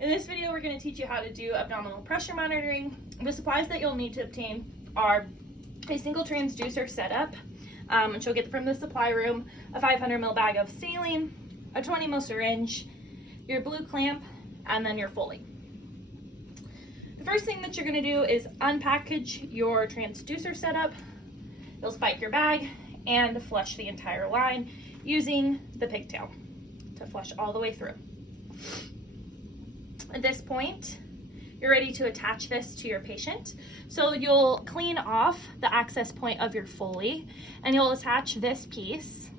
In this video, we're going to teach you how to do abdominal pressure monitoring. The supplies that you'll need to obtain are a single transducer setup, which you'll get from the supply room, a 500 ml bag of saline, a 20 ml syringe, your blue clamp, and then your Foley. The first thing that you're going to do is unpackage your transducer setup. You'll spike your bag and flush the entire line using the pigtail to flush all the way through. At this point, you're ready to attach this to your patient. So you'll clean off the access point of your Foley and you'll attach this piece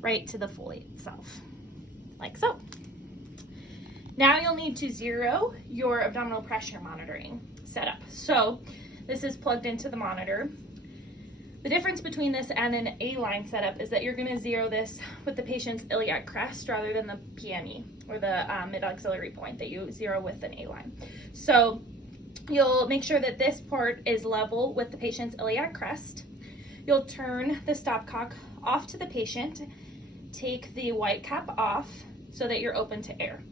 right to the Foley itself, like so. Now you'll need to zero your abdominal pressure monitoring setup. So this is plugged into the monitor. The difference between this and an A-line setup is that you're going to zero this with the patient's iliac crest rather than the PME, or the mid-axillary point that you zero with an A-line. So you'll make sure that this part is level with the patient's iliac crest. You'll turn the stopcock off to the patient, take the white cap off so that you're open to air.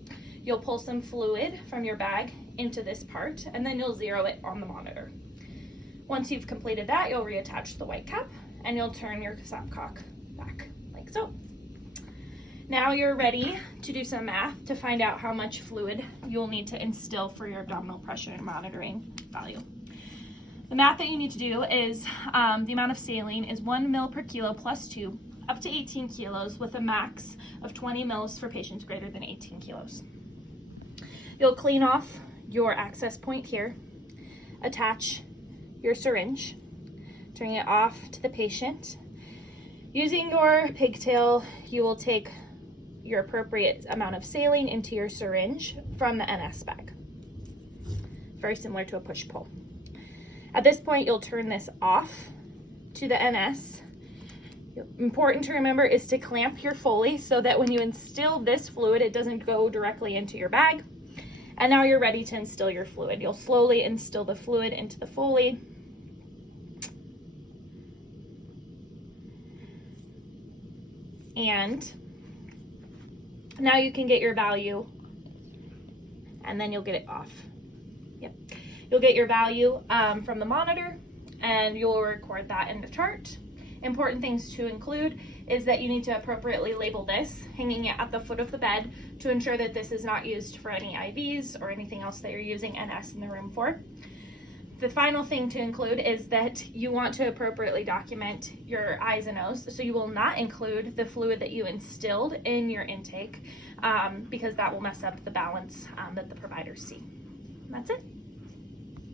You'll pull some fluid from your bag into this part, and then you'll zero it on the monitor. Once you've completed that, you'll reattach the white cap and you'll turn your stopcock back, like so. Now you're ready to do some math to find out how much fluid you'll need to instill for your abdominal pressure monitoring value. The math that you need to do is the amount of saline is 1 ml per kilo plus 2, up to 18 kilos with a max of 20 mils for patients greater than 18 kilos. You'll clean off your access point here, attach your syringe, turn it off to the patient. Using your pigtail, you will take your appropriate amount of saline into your syringe from the NS bag. Very similar to a push-pull. At this point, you'll turn this off to the NS. Important to remember is to clamp your Foley so that when you instill this fluid, it doesn't go directly into your bag. And now you're ready to instill your fluid. You'll slowly instill the fluid into the Foley. And now you can get your value, and then you'll get it off. Yep. You'll get your value from the monitor, and you'll record that in the chart. Important things to include is that you need to appropriately label this, hanging it at the foot of the bed to ensure that this is not used for any IVs or anything else that you're using NS in the room for. The final thing to include is that you want to appropriately document your eyes and nose, so you will not include the fluid that you instilled in your intake because that will mess up the balance that the providers see. And that's it.